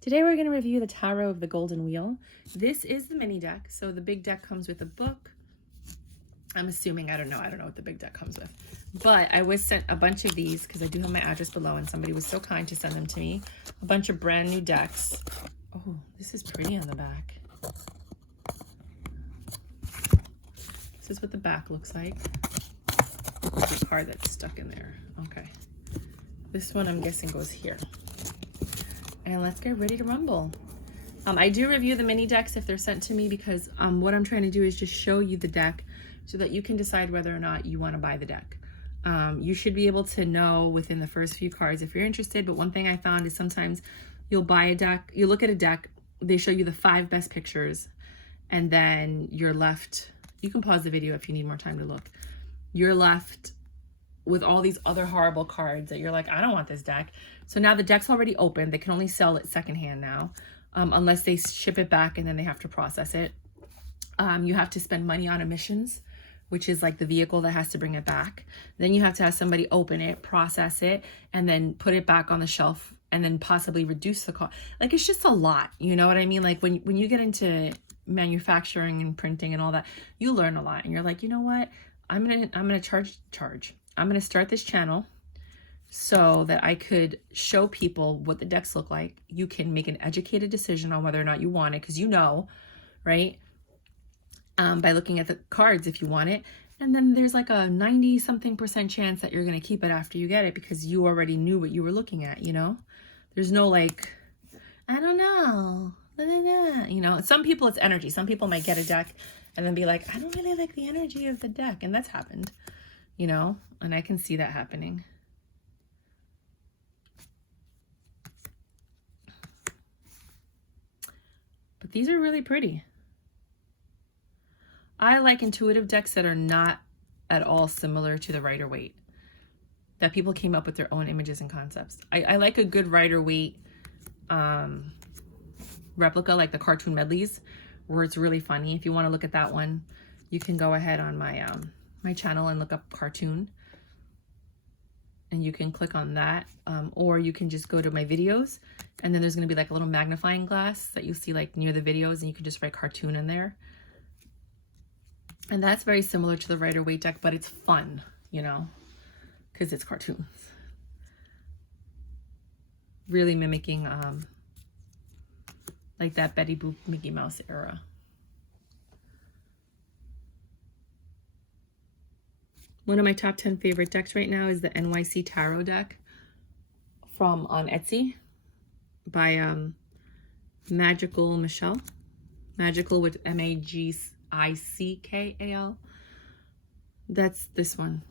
Today we're going to review the Tarot of the Golden Wheel. This is the mini deck. So the big deck comes with a book. I'm assuming, I don't know what the big deck comes with. But I was sent a bunch of these because I do have my address below and somebody was so kind to send them to me. A bunch of brand new decks. Oh, this is pretty on the back. This is what the back looks like. There's a card that's stuck in there. Okay. This one I'm guessing goes here. And let's get ready to rumble. I do review the mini decks if they're sent to me because what I'm trying to do is just show you the deck so that you can decide whether or not you want to buy the deck. You should be able to know within the first few cards if you're interested, but one thing I found is sometimes you'll buy a deck, you look at a deck, they show you the 5 best pictures, and then you're left, you can pause the video if you need more time to look, you're left with all these other horrible cards that you're like, I don't want this deck. So now the deck's already open. They can only sell it secondhand now, unless they ship it back and then they have to process it. You have to spend money on emissions, which is like the vehicle that has to bring it back. Then you have to have somebody open it, process it, and then put it back on the shelf and then possibly reduce the cost. Like, it's just a lot, you know what I mean? Like when you get into manufacturing and printing and all that, you learn a lot and you're like, you know what? I'm gonna charge. I'm going to start this channel so that I could show people what the decks look like. You can make an educated decision on whether or not you want it, because you know, right? By looking at the cards if you want it. And then there's like a 90-something% chance that you're going to keep it after you get it because you already knew what you were looking at, you know? There's no like, I don't know, you know? Some people it's energy. Some people might get a deck and then be like, I don't really like the energy of the deck. And that's happened, you know? And I can see that happening. But these are really pretty. I like intuitive decks that are not at all similar to the Rider-Waite. That people came up with their own images and concepts. I like a good Rider-Waite replica, like the cartoon medleys, where it's really funny. If you want to look at that one, you can go ahead on my my channel and look up cartoon. And you can click on that, or you can just go to my videos, and then there's going to be like a little magnifying glass that you see like near the videos, and you can just write cartoon in there. And that's very similar to the Rider-Waite deck, but it's fun, you know, because it's cartoons. Really mimicking like that Betty Boop Mickey Mouse era. One of my top 10 favorite decks right now is the NYC Tarot deck from on Etsy by Magical Michelle. Magical with M-A-G-I-C-K-A-L. That's this one.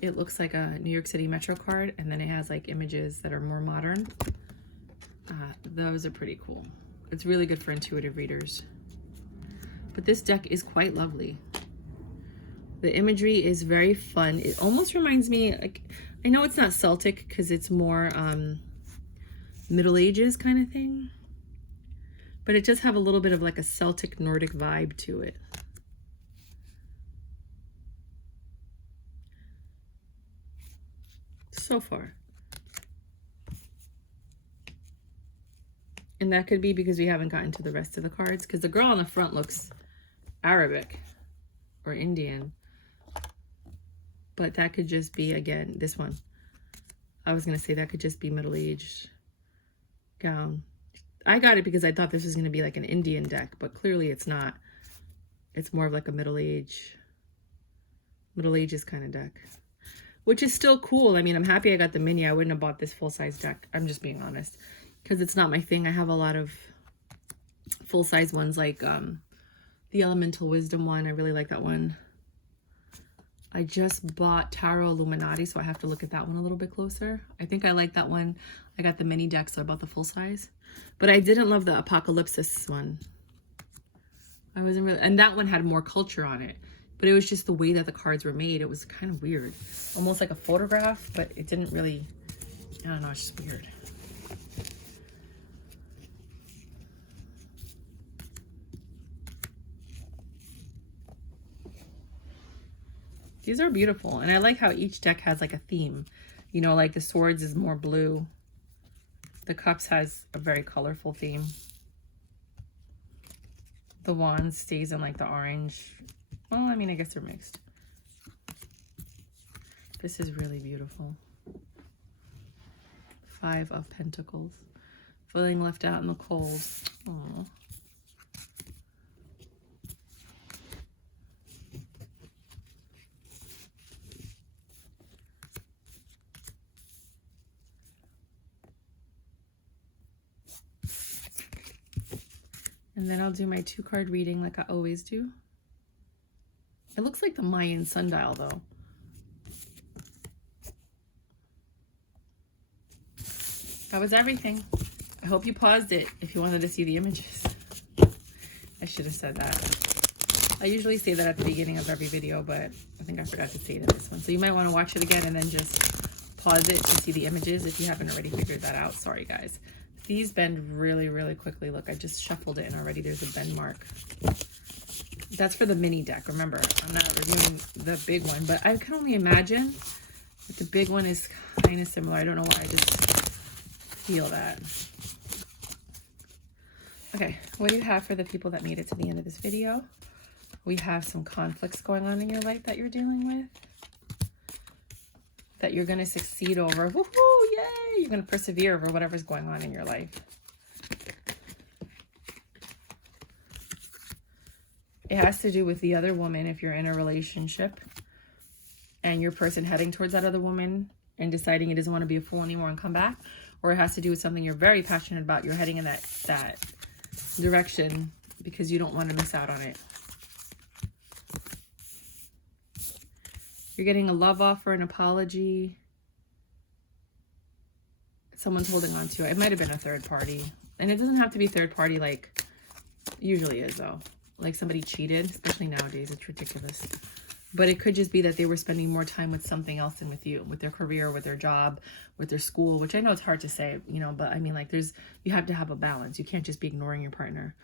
It looks like a New York City Metro card, and then it has like images that are more modern. Those are pretty cool. It's really good for intuitive readers. But this deck is quite lovely. The imagery is very fun. It almost reminds me, like, I know it's not Celtic because it's more Middle Ages kind of thing, but it does have a little bit of like a Celtic Nordic vibe to it. So far. And that could be because we haven't gotten to the rest of the cards, because the girl on the front looks Arabic or Indian. But that could just be, again, this one. I was going to say that could just be middle-aged gown. I got it because I thought this was going to be like an Indian deck, but clearly it's not. It's more of like a Middle Ages kind of deck, which is still cool. I mean, I'm happy I got the mini. I wouldn't have bought this full-size deck. I'm just being honest, because it's not my thing. I have a lot of full-size ones, like the Elemental Wisdom one. I really like that one. I just bought Tarot Illuminati, so I have to look at that one a little bit closer. I think I like that one. I got the mini deck, so I bought the full size. But I didn't love the Apocalypsis one. I wasn't really, and that one had more culture on it. But it was just the way that the cards were made. It was kind of weird. Almost like a photograph, but it didn't really, I don't know, it's just weird. These are beautiful, and I like how each deck has like a theme. You know, like the swords is more blue. The Cups has a very colorful theme. The Wands stays in like the orange. Well, I mean, I guess they're mixed. This is really beautiful. 5 of Pentacles. Feeling left out in the cold. Aww. And then I'll do my 2-card reading like I always do. It looks like the Mayan sundial though. That was everything. I hope you paused it if you wanted to see the images. I should have said that. I usually say that at the beginning of every video, but I think I forgot to say it in this one. So you might want to watch it again and then just pause it to see the images if you haven't already figured that out. Sorry, guys. These bend really, really quickly. Look, I just shuffled it and already there's a bend mark. That's for the mini deck. Remember, I'm not reviewing the big one, but I can only imagine that the big one is kind of similar. I don't know why, I just feel that. Okay, what do you have for the people that made it to the end of this video? We have some conflicts going on in your life that you're dealing with, that you're going to succeed over. Woohoo, yay! You're going to persevere over whatever's going on in your life. It has to do with the other woman if you're in a relationship and your person heading towards that other woman and deciding he doesn't want to be a fool anymore and come back. Or it has to do with something you're very passionate about. You're heading in that direction because you don't want to miss out on it. You're getting a love offer, an apology. Someone's holding on to it. It might have been a third party. And it doesn't have to be third party like usually is though. Like somebody cheated, especially nowadays. It's ridiculous. But it could just be that they were spending more time with something else than with you, with their career, with their job, with their school, which I know it's hard to say, you know, but I mean, like you have to have a balance. You can't just be ignoring your partner.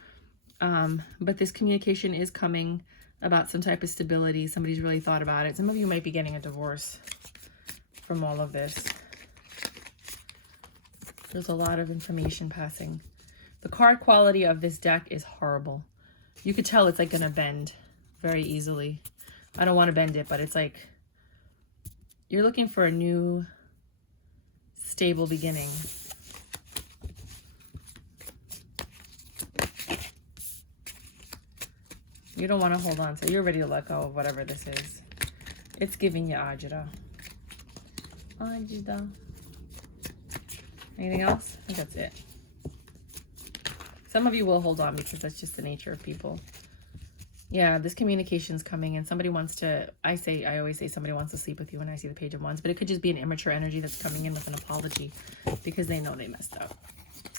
But this communication is coming about some type of stability. Somebody's really thought about it. Some of you might be getting a divorce from all of this. There's a lot of information passing. The card quality of this deck is horrible. You could tell it's like going to bend very easily. I don't want to bend it, but it's like you're looking for a new stable beginning. You don't want to hold on to it. You're ready to let go of whatever this is. It's giving you Ajita. Ajita. Anything else? I think that's it. Some of you will hold on because that's just the nature of people. Yeah, this communication's coming and somebody wants to, I always say somebody wants to sleep with you when I see the Page of Wands, but it could just be an immature energy that's coming in with an apology because they know they messed up.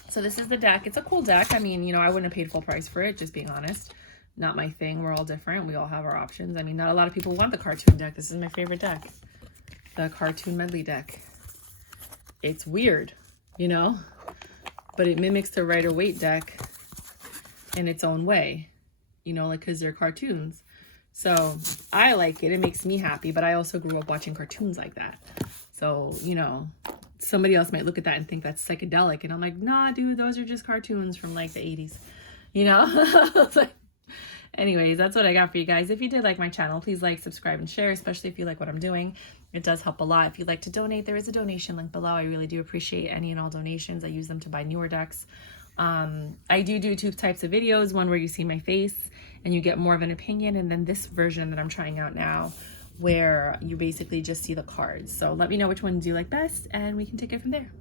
So this is the deck. It's a cool deck. I mean, you know, I wouldn't have paid full price for it, just being honest. Not my thing. We're all different. We all have our options. I mean, not a lot of people want the cartoon deck. This is my favorite deck. The cartoon medley deck. It's weird, you know, but it mimics the Rider-Waite deck in its own way. You know, like, because they're cartoons. So I like it. It makes me happy. But I also grew up watching cartoons like that. So, you know, somebody else might look at that and think that's psychedelic. And I'm like, nah, dude, those are just cartoons from like the 80s. You know? Like, anyways, that's what I got for you guys. If you did like my channel, please like, subscribe, and share, especially if you like what I'm doing. It does help a lot. If you'd like to donate, there is a donation link below. I really do appreciate any and all donations. I use them to buy newer decks. I do 2 types of videos, one where you see my face and you get more of an opinion, and then this version that I'm trying out now where you basically just see the cards. So let me know which ones you like best and we can take it from there.